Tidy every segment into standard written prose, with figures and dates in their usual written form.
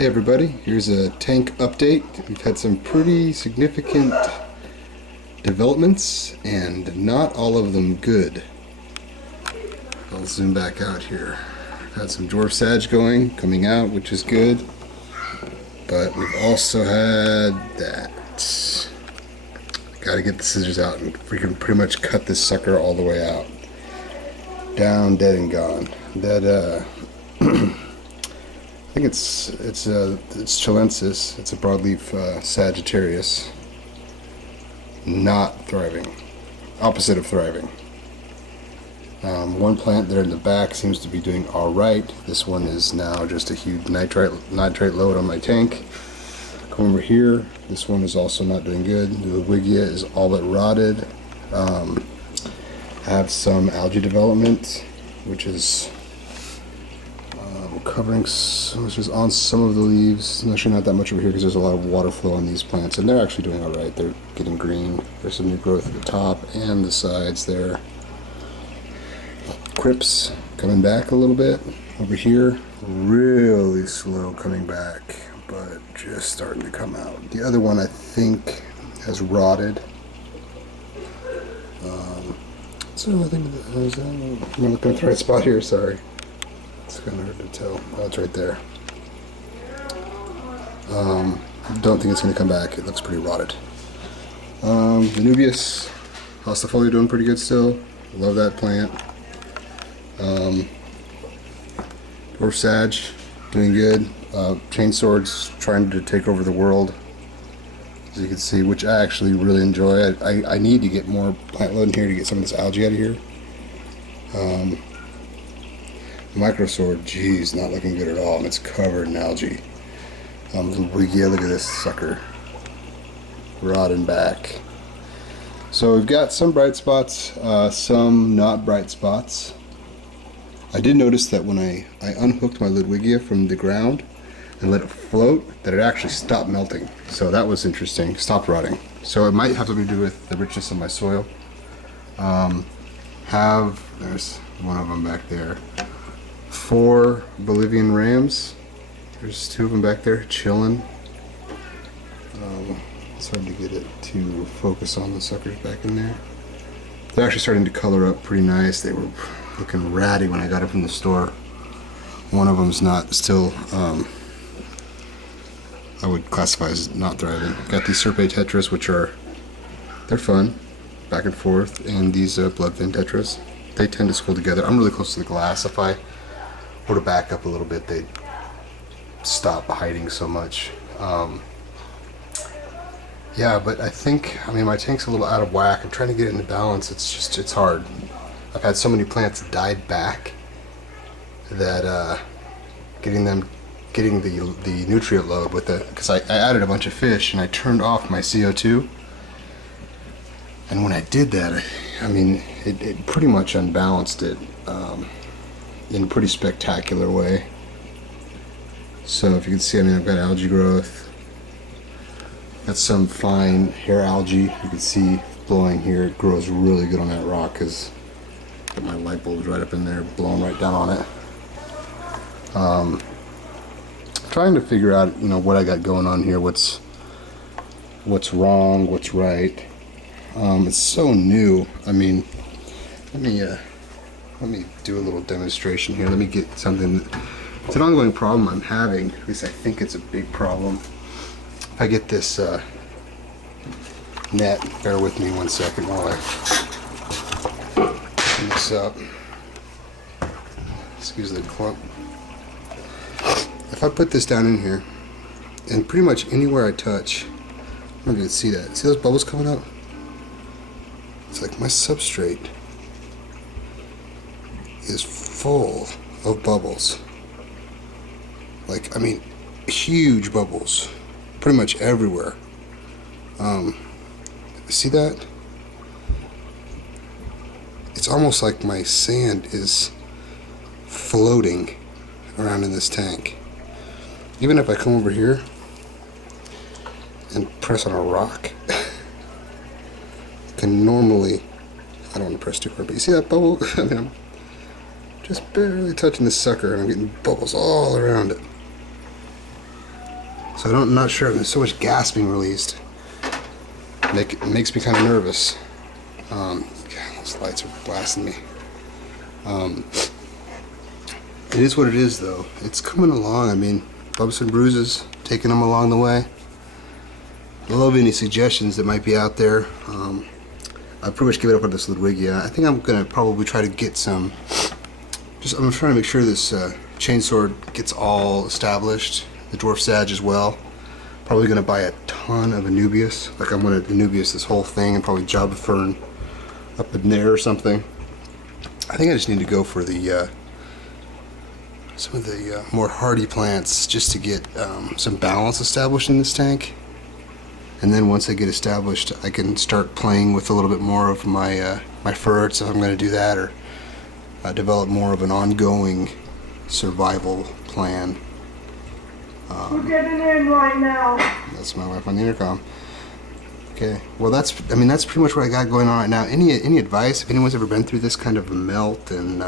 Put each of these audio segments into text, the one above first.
Hey everybody, here's a tank update. We've had some pretty significant developments and not all of them good. I'll zoom back out here. We've had some dwarf sag coming out, which is good, but we've also had that. Gotta get the scissors out and freaking pretty much cut this sucker all the way out. Down, dead and gone. That I think it's chilensis. It's a broadleaf Sagittarius. Not thriving. Opposite of thriving. One plant there in the back seems to be doing all right. This one is now just a huge nitrate load on my tank. Come over here. This one is also not doing good. The Wigia is all but rotted. Have some algae development, which is covering which is on some of the leaves. Actually not that much over here because there's a lot of water flow on these plants, and they're actually doing all right. They're getting green. There's some new growth at the top and the sides there. Crips coming back a little bit over here. Really slow coming back, but just starting to come out. The other one I think has rotted. So I think I'm looking at the right spot here. Sorry. It's kind of hard to tell. Oh, it's right there. Don't think it's going to come back. It looks pretty rotted. The Nubius hostifolia doing pretty good still. Love that plant. Dwarf Sag doing good. Chainsword's trying to take over the world, as you can see, which I actually really enjoy. I need to get more plant load in here to get some of this algae out of here. Microsword, geez, not looking good at all, and it's covered in algae. Yeah, look at this sucker, rotting back. So we've got some bright spots, some not bright spots. I did notice that when I unhooked my Ludwigia from the ground and let it float, that it actually stopped melting. So that was interesting, stopped rotting. So it might have something to do with the richness of my soil. There's one of them back there. 4 Bolivian rams. There's 2 of them back there chilling. It's hard to get it to focus on the suckers back in there. They're actually starting to color up pretty nice. They were looking ratty when I got it from the store. One of them's not still, I would classify as not thriving. Got these Serpe tetras, which they're fun, back and forth, and these bloodfin tetras. They tend to school together. I'm really close to the glass. If I were to back up a little bit, they'd stop hiding so much. Yeah, but I mean, my tank's a little out of whack. I'm trying to get it into balance. It's hard. I've had so many plants died back that getting the nutrient load with because I added a bunch of fish and I turned off my CO2, and when I did that, I mean, it pretty much unbalanced it in a pretty spectacular way. So if you can see, I mean, I've got algae growth. Got some fine hair algae. You can see blowing here. It grows really good on that rock because got my light bulbs right up in there, blowing right down on it. Trying to figure out, what I got going on here. What's wrong? What's right? It's so new. I mean, let me do a little demonstration here. Let me get something. It's an ongoing problem I'm having. At least I think it's a big problem. If I get this net, bear with me 1 second while I clean this up. Excuse the clump. If I put this down in here, and pretty much anywhere I touch, I don't know if you can see that. See those bubbles coming up? It's like my substrate is full of bubbles. Like, I mean, huge bubbles. Pretty much everywhere. See that? It's almost like my sand is floating around in this tank. Even if I come over here and press on a rock, I can normally, I don't want to press too hard, but you see that bubble? I mean, I'm just barely touching the sucker and I'm getting bubbles all around it. So I'm not sure. There's so much gas being released. It makes me kind of nervous. God, those lights are blasting me. It is what it is, though. It's coming along. I mean, bumps and bruises, taking them along the way. I love any suggestions that might be out there. I pretty much give it up on this Ludwigia. I think I'm gonna probably try to get some. I'm trying to make sure this chainsword gets all established. The dwarf sage as well. Probably gonna buy a ton of Anubias. Like I'm gonna Anubias this whole thing and probably Java Fern up in there or something. I think I just need to go for the some of the more hardy plants just to get some balance established in this tank. And then once I get established, I can start playing with a little bit more of my my ferrets if I'm going to do that, or develop more of an ongoing survival plan. We're getting in right now. That's my wife on the intercom. Okay, well that's pretty much what I got going on right now. Any advice if anyone's ever been through this kind of a melt, and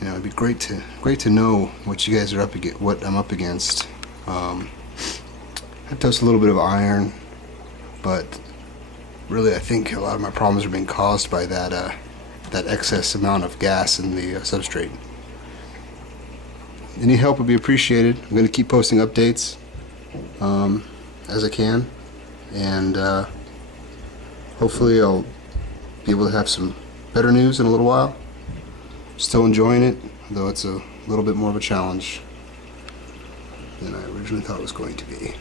you know, it'd be great to know what you guys are up against, what I'm up against. I toast a little bit of iron, but really I think a lot of my problems are being caused by that excess amount of gas in the substrate. Any help would be appreciated. I'm going to keep posting updates as I can, and hopefully I'll be able to have some better news in a little while. Still enjoying it, though it's a little bit more of a challenge than I originally thought it was going to be.